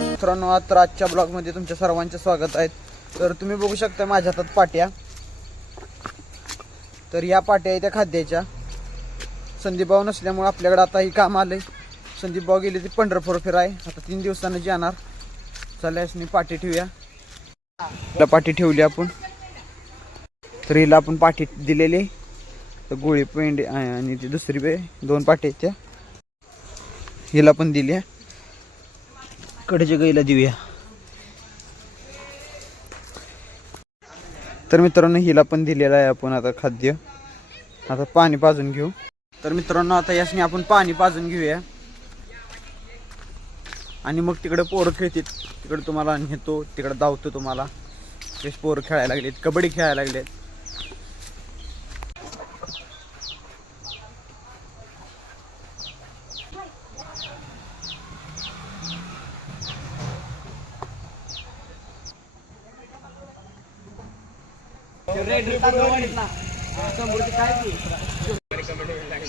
मित्रांनो, आता आजच्या ब्लॉग मध्ये तुमच्या सर्वांचे स्वागत आहे. तर तुम्ही बघू शकता माझ्या हातात पाट्या. तर या पाट्या आहेत त्या खाद्याच्या. संदीप भाऊ नसल्यामुळे आपल्याकडे आता ही काम आलंय. संदीप भाऊ गेले ती पंढरपूर फिराय, आता 3 दिवसांनी जाणार. चला पाटी ठेवूया. पाटी ठेवली आपण. तर हिला आपण पाठी दिलेली, तर गोळी पेंड आणि ती दुसरी 2 पाटी त्या हिला पण दिल्या. कडच्या गाईला देऊया. तर मित्रांनो, हिला पण दिलेलं आहे आपण आता खाद्य. आता पाणी पाजून घेऊ. तर मित्रांनो, आता यासनी आपण पाणी पाजून घेऊया आणि मग तिकडे पोरं खेळतात. तिकडे तुम्हाला नेतो, तिकडे धावतो तुम्हाला. तेच पोरं खेळायला लागलेत, कबड्डी खेळायला लागलेत.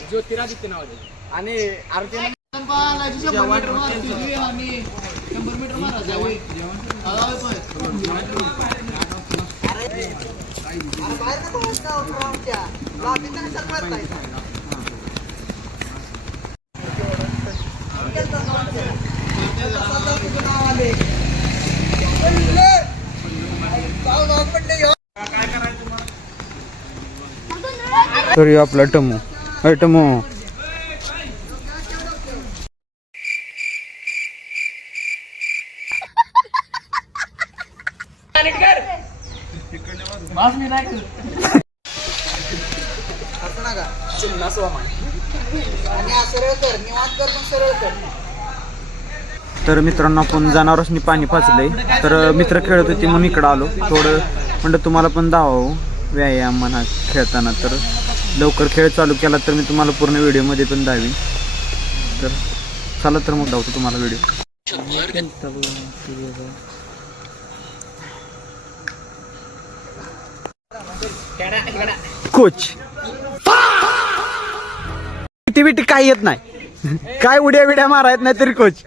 ज्योतिरादित्य नाव आणि अर्जुन तर आपला टमू टमू तर मित्रांनो, आपण जनावरांनी पाणी पाजलंय. तर मित्र खेळत होते म्हणून इकडं आलो. थोडं म्हणलं तुम्हाला पण दावावं व्यायाम म्हणा खेळताना. तर लवकर खेळ चालू केला तर मी तुम्हाला पूर्ण व्हिडिओमध्ये पण दावीन. तर चला तर मग दावतो तुम्हाला व्हिडिओ. कोच बिटी काही येत नाही, काय उड्या बिड्या मारायत नाही तरी कोच.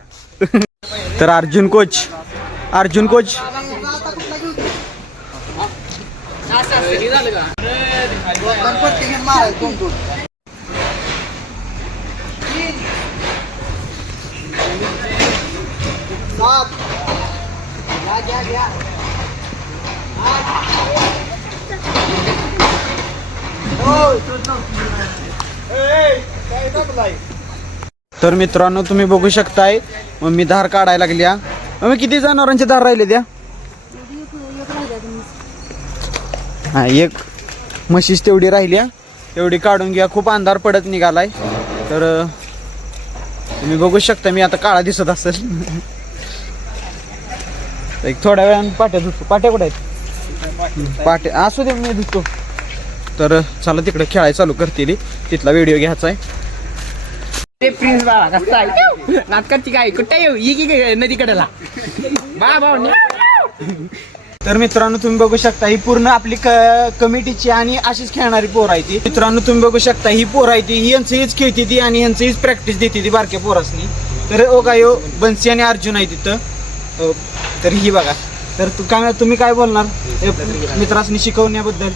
तर अर्जुन कोच तर मित्रांनो, तुम्ही बघू शकताय मम्मी धार काढायला लागल्या. मम्मी किती जनावरांची धार राहिले द्या? हा, एक म्हशीच तेवढी राहिल्या, तेवढी काढून घ्या. खूप अंधार पडत निघालाय. तर तुम्ही बघू शकता, मी आता काळा दिसत असेल. एक थोड्या वेळाने पाट्या धुतो. पाट्या कुठे आहेत? पाट्या असू दे, मी धुतो. तर चला तिकडे खेळायला चालू करते. तिथला व्हिडिओ घ्यायचा आहे. प्रिन्स बाळा कसा आहे नाटकाची काय कुठे येऊ नदीकडेला बा. तर मित्रांनो, तुम्ही बघू शकता ही पूर्ण आपली कमिटीची आणि अशीच खेळणारी पोर आहे ती. मित्रांनो, तुम्ही बघू शकता ही पोर आहे ती. ही यांचं हीच खेळती ती आणि यांचं हीच प्रॅक्टिस देते ती बारक्या पोरासनी. तर ओगायो बन्सी आणि अर्जुन आहे तिथं. तर ही बघा. तर तुम्ही काय बोलणार मित्रासनी शिकवण्याबद्दल?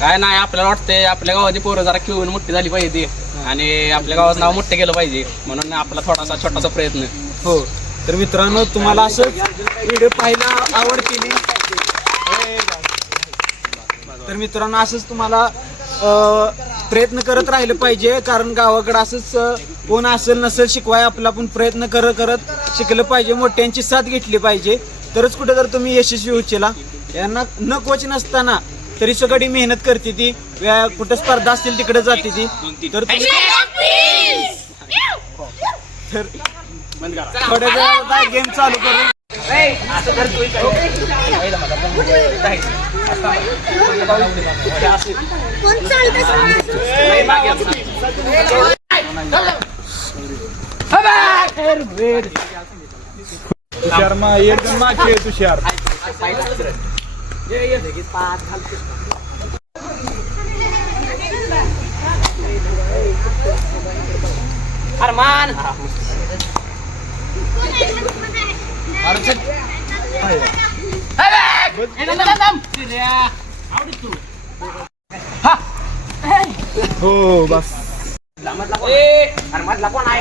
काय नाही, आपल्याला वाटतंय आपल्या गावाची पोरं जरा खेळून मोठी झाली पाहिजे आणि आपल्या गावाचं नाव मोठं केलं पाहिजे, म्हणून आपला छोटासा प्रयत्न. हो. तर मित्रांनो, तुम्हाला असं व्हिडिओ पाहायला आवडतील. तर मित्रांनो, असंच तुम्हाला प्रयत्न करत राहिलं पाहिजे. कारण गावाकडे असंच कोण असेल नसेल शिकवाय, आपला पण प्रयत्न करत शिकलं पाहिजे. मोठ्यांची साथ घेतली पाहिजे, तरच कुठे जर तुम्ही यशस्वी होचेला. यांना न कोच नसताना तरी सगळी मेहनत करते ती. कुठं स्पर्धा असतील तिकडे जाते ती. तर थोड्या वेळात गेम चालू करून तुषार एकदम मागे तुषार. अरमान हो बस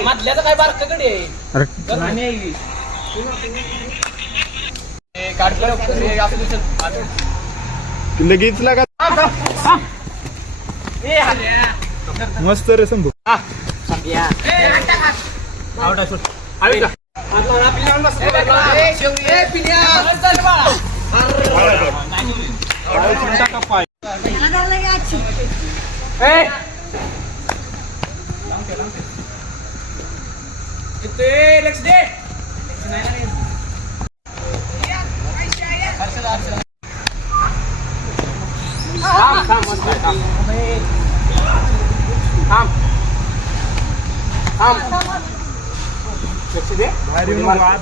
मधल्याचं काय बारकडे लगेच लागा मस्त रे संभू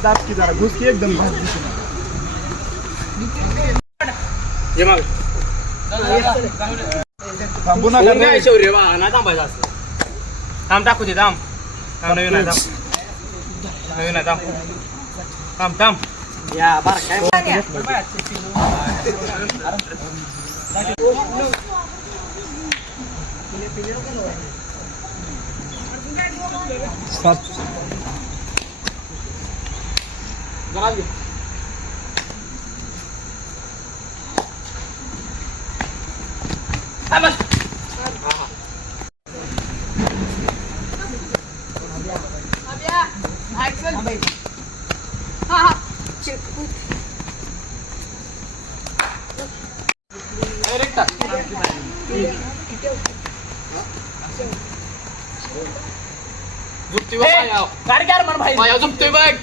दाब की जरा घुस की एकदम थांबू नका रे. शौर्य नाही थांबायचं असं थांब टाकू दे थांब नवीन आहे नवीन आहे थांब थांब या बार काय झुकतोय बघ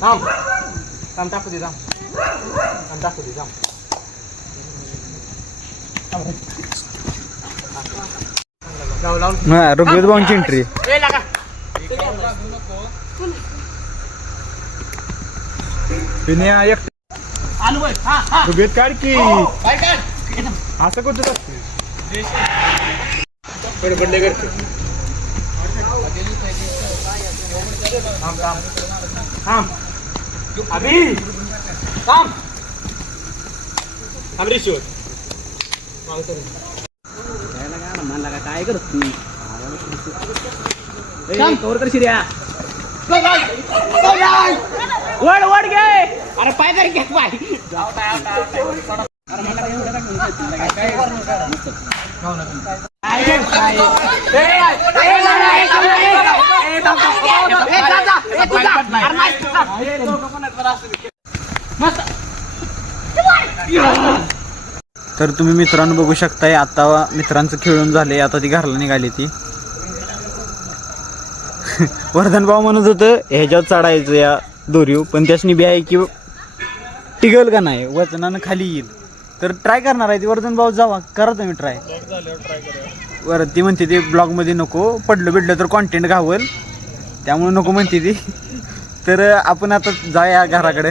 थांब टाकू दे थांब टाकू दे थांब ऋग्वेद भाऊंची एंट्री. पिण्या एक आलू बघ रुबेत काढ की काय असं कुठं असते बडबडले करते थांब अभि थांब अमरीश काय करत कवर कर शिर्या वड वड घे अरे पाय तरी घे पाय तर तुम्ही मित्रांनो बघू शकताय आता मित्रांचं खेळून झाले. आता ती घरला निघाली ती. वर्धन भाऊ म्हणत होतं ह्याच्यावर चढायचं या दोरीव, पण त्यासनी बी आहे की टिकल का नाही वजनानं खाली येईल. तर ट्राय करणार आहे ती. वर्धन भाऊ जावा करा तुम्ही ट्राय. बरं ती म्हणते ती ब्लॉगमध्ये नको, पडलं बिडलं तर कॉन्टेंट घावल त्यामुळे नको म्हणते ती. तर आपण आता जाऊया घराकडे.